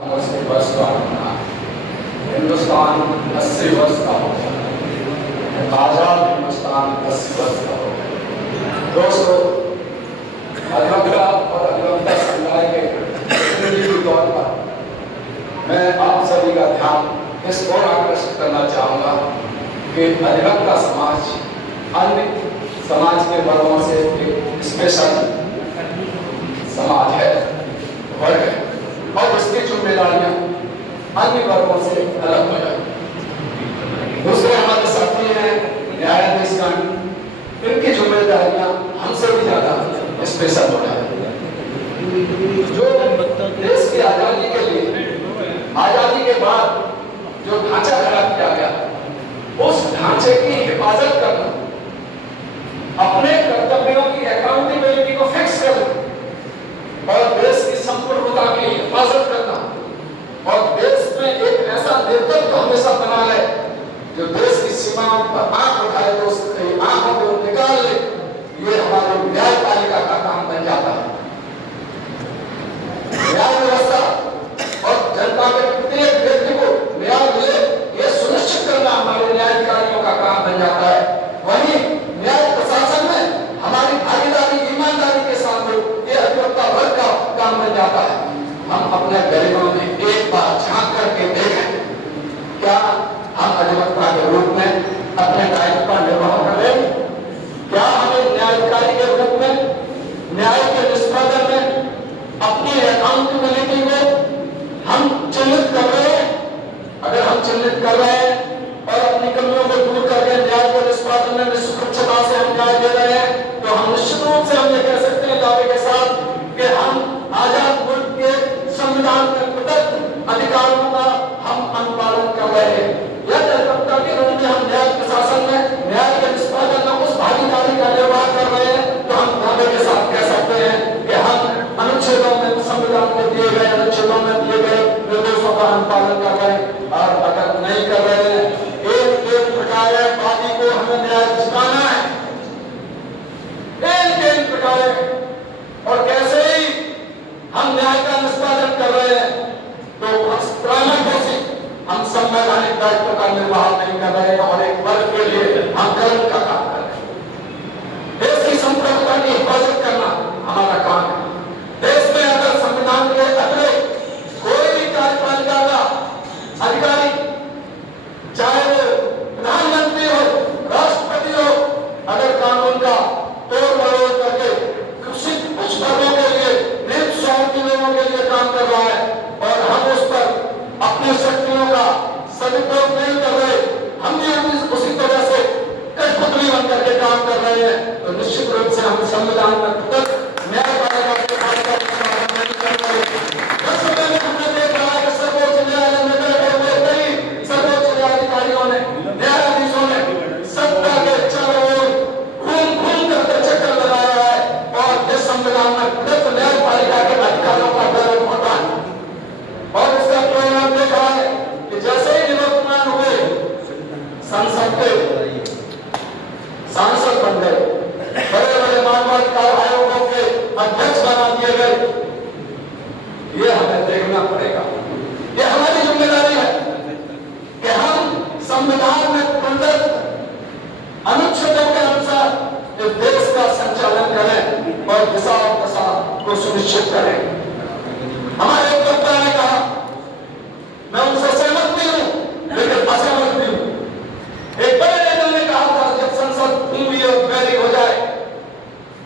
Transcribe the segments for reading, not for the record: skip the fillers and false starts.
80 वर्ष का होना, हिंदुस्तान 80 वर्ष का हो गया, आजाद हिंदुस्तान 80 वर्ष का हो गया। दोस्तों, अलगता और अलगता समुदाय के प्रतिनिधि के तौर पर मैं आप सभी का ध्यान इस ओर आकर्षित करना चाहूँगा कि अलगता समाज अन्य समाज के वर्गों से एक स्पेशल समाज है, वर्ग है, और इसकी जिम्मेदारियां अन्य वर्गों से अलग हो जाती। दूसरे हमारे साथी हैं न्यायाधीशगण, इनकी जिम्मेदारियां हमसे भी ज्यादा स्पेशल हो जाती है। जो देश की आजादी के लिए, आजादी के बाद जो ढांचा खड़ा किया गया, उस ढांचे की हिफाजत करना, अपने कर्तव्यों की अकाउंटेबिलिटी को फिक्स करना और देश की संपूर्णता की हिफाजत करना और देश में एक ऐसा नेतृत्व हमेशा बना ले जो देश की सीमाओं पर आंख उठाए तो उसकी आंखों को निकाल ले, ये हमारे न्यायपालिका का काम बन जाता है। न्याय व्यवस्था और जनता के प्रत्येक व्यक्ति को न्याय मिले, ये सुनिश्चित करना हमारे न्यायाधिकारियों का काम बन जाता है। वहीं न्याय प्रशासन में हमारी भागीदारी ईमानदारी के साथ ये अधिवक्ता वर्ग का काम बन जाता है। हम अपने गरीबों में एक बार झांक करके देखें, क्या हम अधिवक्ता के रूप में अपने दायित्व का निर्वाह कर रहे हैं? क्या हमें न्यायाधिकारी के रूप में न्याय के निष्पादन में अपनी अकाउंटेबिलिटी को हम चिन्हित कर रहे हैं? अगर हम चिन्हित कर रहे हैं और अपनी कमियों को दूर करके न्याय के निष्पादन में निष्पक्षता से हम न्याय दे रहे हैं, तो हम निश्चित रूप से हम ये कह सकते हैं दावे के साथ कि हम आजाद मुल्क के संविधान में प्रदत्त अधिकारों का हम अनुपालन कर रहे हैं। यदि अधिवक्ता के रूप में हम न्याय प्रशासन में न्याय के निष्पादन में उस भागीदारी का निर्वाह कर रहे हैं, तो हम दावे के साथ कह सकते हैं कि हम अनुच्छेदों में, संविधान में दिए गए अनुच्छेदों में दिए गए निर्देशों का अनुपालन कर रहे हैं। और अगर नहीं कर रहे हैं, एक प्रकार वादी को हमें न्याय दिलाना है, एक प्रकार, और कैसे ही हम न्याय का निष्पादन कर रहे हैं तो हम संवैधानिक दायित्व का निर्वाह नहीं कर रहे हैं और एक वर्ग के लिए हम कर्म का काम कर रहे हैं। देश की संप्रभुता की हिफाजत करना हमारा काम है। देश में अगर संविधान के अतिरिक्त कोई भी कार्यपालिका का अधिकारी, चाहे वो प्रधानमंत्री हो, राष्ट्रपति हो, अगर कानून का तोड़ मरोड़ करके कुछ वर्गों के लिए, निम्न श्रेणी के लोगों के लिए काम कर रहा है और हम उस पर अपनी शक्तियों का सदुपयोग नहीं कर रहे, हम भी उसी तरह से कठपुतली बन करके काम कर रहे हैं, तो निश्चित रूप से हम संविधान में प्रदत्त न्यायपालिका के पालन नहीं कर रहे। हमने देख रहा है कि सर्वोच्च न्यायालय में बैठे हुए कई सर्वोच्च न्यायाधिकारियों ने, न्यायाधीशों ने सत्ता के चारों ओर घूम घूम करके चक्कर लगाया है और इस संविधान में प्रदत्त न्यायपालिका के अधिकारों का गलत होता है। और इसका परिणाम देखा है कि जैसे ही निवर्तमान हुए, संसद के सांसद बन गए, बड़े बड़े मानवाधिकार आयोगों के अध्यक्ष बना दिए गए। ये हमें देखना पड़ेगा, ये हमारी जिम्मेदारी है कि हम संविधान में प्रदत्त अनुच्छेदों के अनुसार इस देश का संचालन करें और दिशा और दशा को सुनिश्चित करें। हमारे वक्ता ने कहा, मैं उनसे सहमत नहीं हूं लेकिन असहमत भी हूं। एक बड़े नेता ने कहा था, जब संसद पूरी और बैरी हो जाए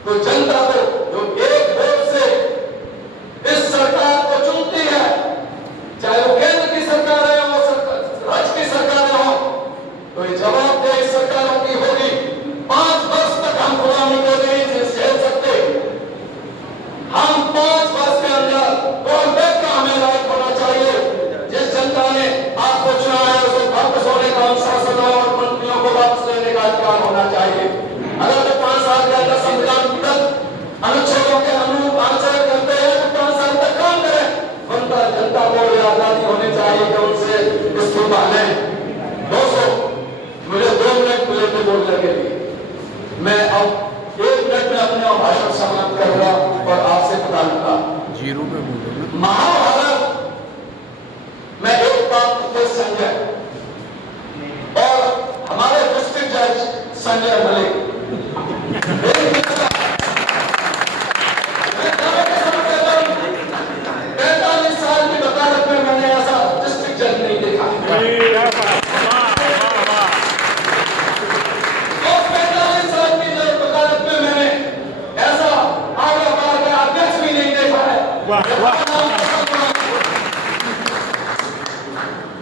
तो जनता को जो एक वोट से इस सरकार को चुनती है, चाहे वो केंद्र की सरकार है, वो राज्य की सरकार हो, तो ये जवाबदेही सरकारों की होगी। 5 वर्ष तक हम गुलामी को नहीं झेल सकते। हम 5 वर्ष के अंदर कौन का हमें राइट होना चाहिए। जिस जनता ने आपको चुना है उसे वापस होने का, अनुशासन और मंत्रियों को वापस लेने का अधिकार होना चाहिए। अगर तो 5 साल के अंदर संविधान अनुच्छेदों के अनुरूप आचरण करते हैं तो 5 साल तक काम करें। जनता को यह आजादी होनी चाहिए कि उनसे इस्तीफा लें। दोस्तों, मुझे 2 मिनट मिले थे बोलने के लिए, मैं अब 1 मिनट में अपने भाषण समाप्त करूंगा और आपसे बता दूंगा। जीरो पे बोलो। महाभारत संजय और हमारे डिस्ट्रिक्ट जज संजय मलिक। 45 साल की वकालत में मैंने ऐसा डिस्ट्रिक्ट जज नहीं देखा। और 45 साल की वकालत में मैंने ऐसा आगरा बार का अध्यक्ष भी नहीं देखा है।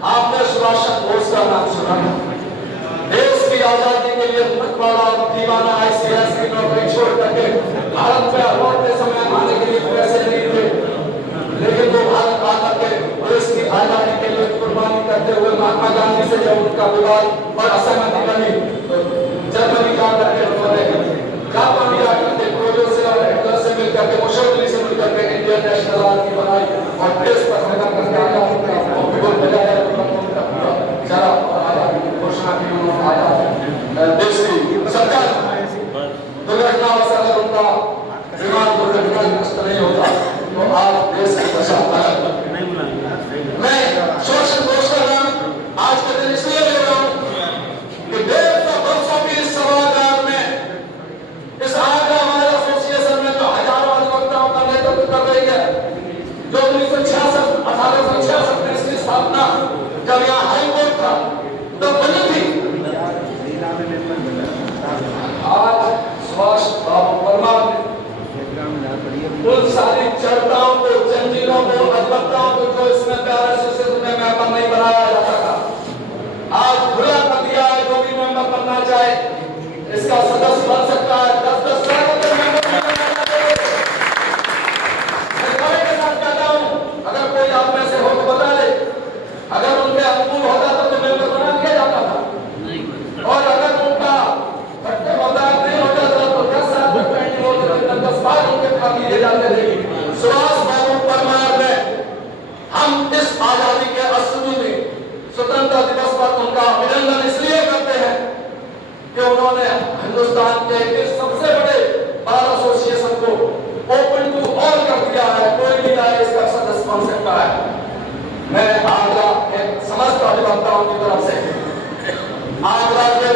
आपने सुभाष चंद्र बोस का नाम सुना है। देश की आजादी के लिए मतवाला दीवाना ICS की नौकरी छोड़ करके भारत में लौटते समय आने के लिए पैसे नहीं थे, लेकिन वो भारत आकर के देश की आजादी के लिए कुर्बानी करते हुए महात्मा गांधी से जब उनका विवाद और असहमति बनी तो जर्मनी जाकर के उन्होंने जापान जाकर के प्रोजो से और हिटलर से मिलकर के मुसोलिनी से मिलकर के इंडियन नेशनल आर्मी बनाई और देश पर लगा करके आजादी का विरोध बजाया। जरा आजादी की घोषणा की उन्होंने आया देश की सरकार दुर्घटना अगर उनका विमान दुर्घटनाग्रस्त नहीं होता तो आज देश की दशा अलग। मैं सोशल दोष का नाम आज के दिन इसलिए ले रहा हूं कि देश का बरसों की इस सभागार में इस आगरा हमारे एसोसिएशन में जो हजारों अधिवक्ताओं का नेतृत्व कर रही है, जो 1866 में इसकी स्थापना जब यहाँ हाई कोर्ट था तब बनी थी। आज सुभाष बाबू परमार ने उन सारी चर्चाओं को, जंजीरों को, अधिवक्ताओं को जो इसमें प्यार एसोसिएशन में मेंबर नहीं बनाया जाता था, आज खुला कर दिया है। जो भी मेंबर बनना चाहे इसका सदस्य बन सकता है। 10-10 साल के मेंबर के साथ कहता हूं, अगर कोई आप में से हो तो बता दे। अगर उनके अनुकूल होता तो मेंबर बना दिया जाता था, और अगर उनका मतदान नहीं होता था तो 10 साल तक पेंडिंग होते थे, 10 साल उनके खाली ले जाते थे। सुभाष बाबू परमार ने हम इस आजादी के 80वें स्वतंत्रता दिवस पर उनका अभिनंदन इसलिए करते हैं कि उन्होंने हिंदुस्तान के इस सबसे बड़े बार एसोसिएशन को ओपन टू ऑल कर दिया है। कोई भी आए इसका सदस्य बन सकता है। मैं आगरा के समस्त अधिवक्ताओं की तरफ से, आगरा के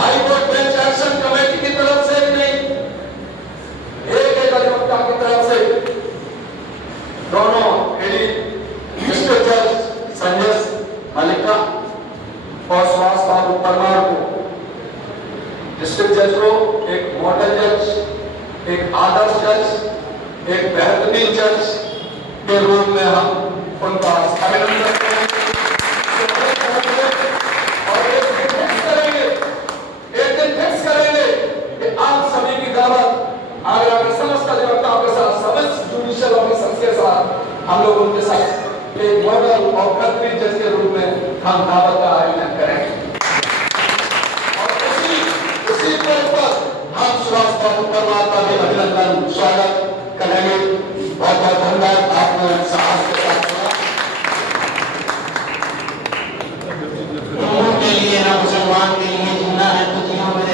high court bench action committee की तरफ से भी नहीं, एक अधिवक्ता की तरफ से दोनों डिस्ट्रिक्ट जज संजय मलिक और सुभाष बाबू परमार को, डिस्ट्रिक्ट जज को एक मॉडल जज, एक आदर्श जज, एक बेहतरीन जज के रूप में हम उनका अभिनंदन करेंगे और एक दिन फिक्स करेंगे कि आप सभी की दावत आगरा के समस्त अधिवक्ताओं के साथ, समस्त जुडिशियल ऑफिसर्स के साथ, हम लोग उनके साथ एक मॉडल और बेहतरीन जज के रूप में हम दावत का आयोजन करेंगे। और उसी पर हम सुभाष बाबू परमार का भी अभिनंदन स्वागत करेंगे। बहुत बहुत